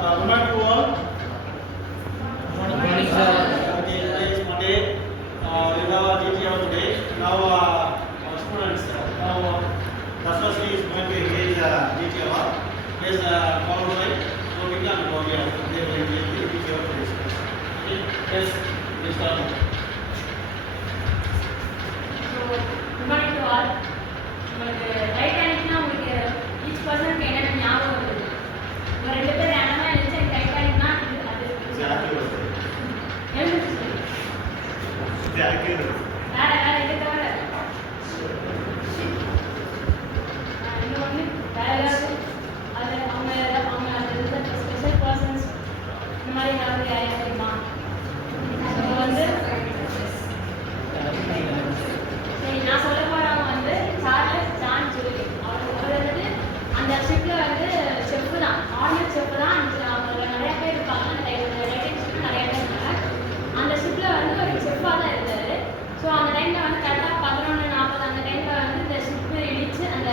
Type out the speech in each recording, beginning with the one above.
Good morning to all. Good morning, sir. Okay, today is Monday. We have a DTO today. Now, our students, the first is going to engage DTO. Is followed by Govinda and Govinda. They will engage the DTO today. Okay, yes, please start. So, good morning to all. உங்களுக்கு right ஹேண்ட்னா உங்களுக்கு each பர்சனுக்கு என்னென்ன ஞாபகம் வருது? உங்க ரெண்டு பேரும் என்னமா எழுதி டைட்டானிக்னா அது எழுதி வேற வேற இது தவிர இன்னொன்று வேற ஏதாவது அது அவங்க அது ஸ்பெஷல் பர்சன்ஸ் இந்த மாதிரி ஏதாவது யாரும் தெரியுமா? ஸோ வந்து சரி, நான் சொல்ல போறவங்க வந்து சார்லஸ் ஜான் ஜூலி. அவர் வந்து அந்த ஷிப்ல வந்து செஃப் தான், ஆர்டினரி செஃப் தான். அவங்க நிறைய பேர் இருப்பாங்க, அந்த ரைட்டிங் ஷிப்ல நிறைய பேர் இருக்காங்க. அந்த ஷிப்ல வந்து ஒரு செஃப்பாக தான் இருந்தாரு. ஸோ அந்த டைம்ல வந்து கரெக்டாக 11:40 அந்த டைம்ல வந்து இந்த ஷிப்பு இடிச்சு அந்த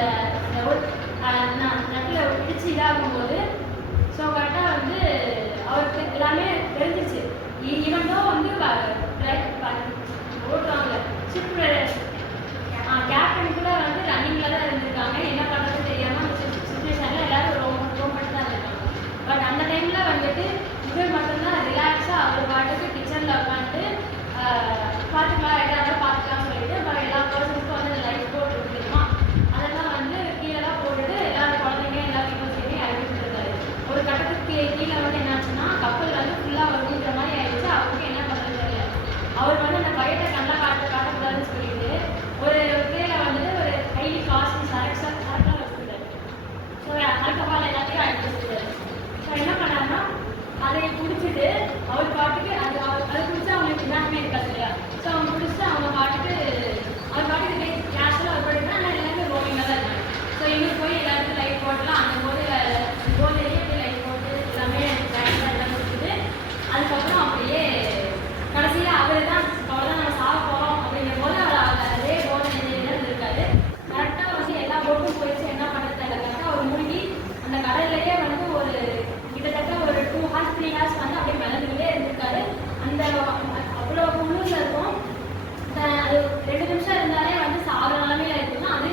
நட்டில் இடிச்சு இதாகும்போது ஸோ கரெக்டாக வந்து அவருக்கு எல்லாமே தெரிஞ்சிச்சு. ஈவன் தோ வந்து ஓட்டுவாங்க ஷிப் கேப்டன் கூட வந்து ரன்னிங்ல தான் இருந்திருக்காங்க. என்ன பண்ணுறது தெரியாம அந்த சுச்சுவேஷன்ல எல்லாரும் ரொம்ப தான் இருக்காங்க. பட் அந்த டைம்ல வந்துட்டு இவர் மட்டும்தான் ரிலாக்ஸா அவர் பாட்டுக்கு கிச்சன்ல உட்காந்து பார்த்துக்கலாம் எதாவது பார்த்துக்கலாம்னு சொல்லிட்டு எல்லா பர்சன்ஸ்க்கும் வந்து அந்த லைஃப் போட் இருக்குமா அதெல்லாம் வந்து கீழெல்லாம் போட்டுட்டு எல்லாரும் குழந்தைங்க எல்லாத்தையும் சரி அழிச்சுட்டு இருக்காரு. ஒரு கட்டத்துக்கு கீழே வந்து என்னாச்சுன்னா கப்பல் வந்து ஃபுல்லாக வருங்கிற மாதிரி ஆயிடுச்சு. அவருக்கு என்ன பண்ணுறது தெரியல. அவர் வந்து அந்த பயத்தை கண்ணா காட்டக்கூடாதுன்னு சொல்லிட்டு ஒரு கீழே வந்துட்டு ஒரு ஹைலி காஸ்ட்லி சரக்குலாம் வச்சுருக்காரு. ஸோ ஆல்கஹால் எல்லாத்தையும் அடிச்சு வச்சுருக்காரு. ஸோ என்ன பண்ணாருன்னா அதை குடிச்சிட்டு அவர் பாட்டுக்கு அது குடிச்சு அவங்களுக்கு எல்லாமே இருக்காது இல்லையா? ஸோ அவங்க குடிச்சிட்டு அவங்க பாட்டுக்கு அவர் பாட்டுக்கு கேஷுவலாக அவர் பாட்டுக்கு ஆனால் எல்லாருமே ரோமிங்கில் தான் இருக்காங்க. ஸோ இவர் போய் எல்லாருக்கும் லைட் போட்டலாம். அந்த போதையே லைட் போட்டு எல்லாமே எல்லாம் குடிச்சிட்டு அதுக்கப்புறம் அப்படியே கடைசியில் அவர் தான் அவ்வளோதான் நம்ம சாக போகிறோம் அப்படிங்கிற போது அவர் அதே போதை நிலையில இருக்காரு. கரெக்டாக வந்து எல்லா போட்டும் போயிடுச்சு. என்ன பண்ணுறது இல்லை. கரெக்டாக அவர் மூழ்கி அந்த கடல்லையே வந்து ஒரு கிட்டத்தட்ட ஒரு 2 hours 3 hours வந்து அப்படியே மிதந்துக்கிட்டே இருந்திருக்காரு. அந்த அவ்வளோ குளிரில் இருக்கும். அது 2 நிமிஷம் இருந்தாலே வந்து சாகிற நிலைமையில இருக்குன்னா அது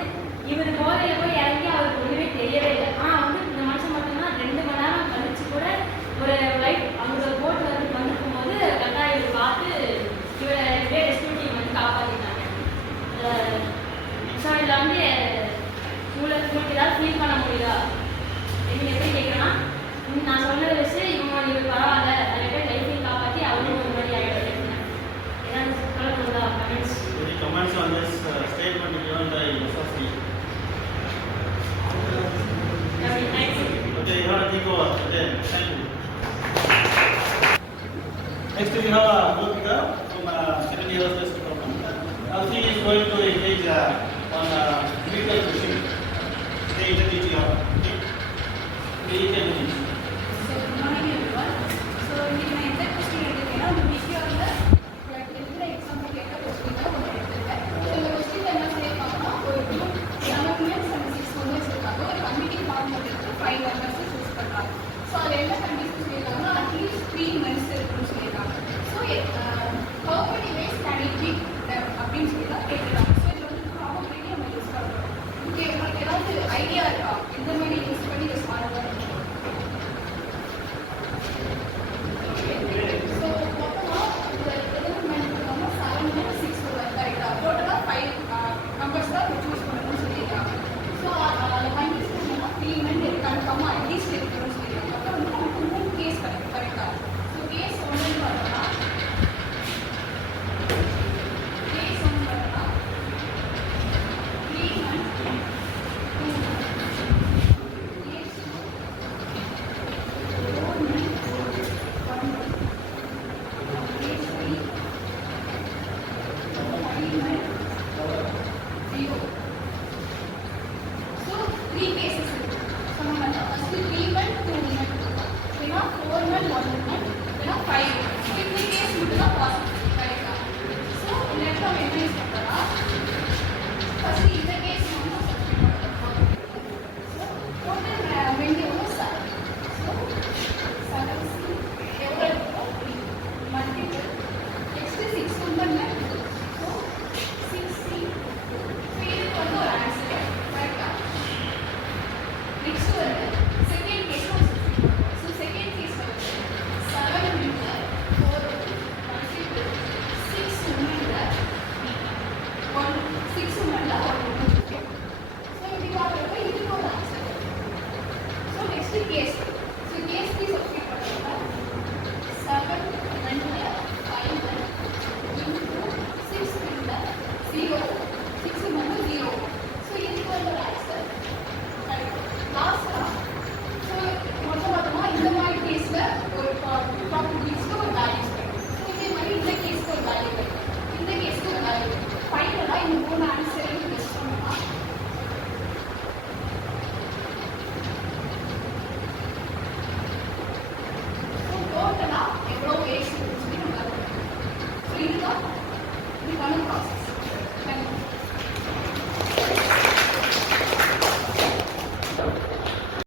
இவர் போதையில் போய் இறங்கி அவருக்கு ஒன்றுமே தெரியவே இல்லை. ஆனால் வந்து இந்த மனுஷன் மட்டும்தான் 2 மணி நேரம் கழிச்சு கூட ஒரு லைட் அவங்களோட போட் வந்து வந்துருக்கும் போது கரெக்டாக இவர் பார்த்து இவரை ரெஸ்கியூ டீம் வந்து காப்பாற்றிட்டாங்க. ஸோ இதில் வந்து உங்களுக்கு ஏதாவது ஃபீல் பண்ண முடியுதா? நீங்கள் எப்படி கேட்குறேன்னா நான் சொன்னதை வச்சு இவர் பரவாயில்ல நிறைய பேர் லைஃபையும் காப்பாற்றி அவரும் ஒரு மாதிரி ஆகிடுது. ஏதாவது சொல்ல முடியுதா? Comments Any comments on this statement given by Yashasvi? Okay, you have to take over. Okay, thank you. Next we have Gopika from second year of this program. Now she is going to engage on vehicle fishing. Stay in the DTR. Okay, we can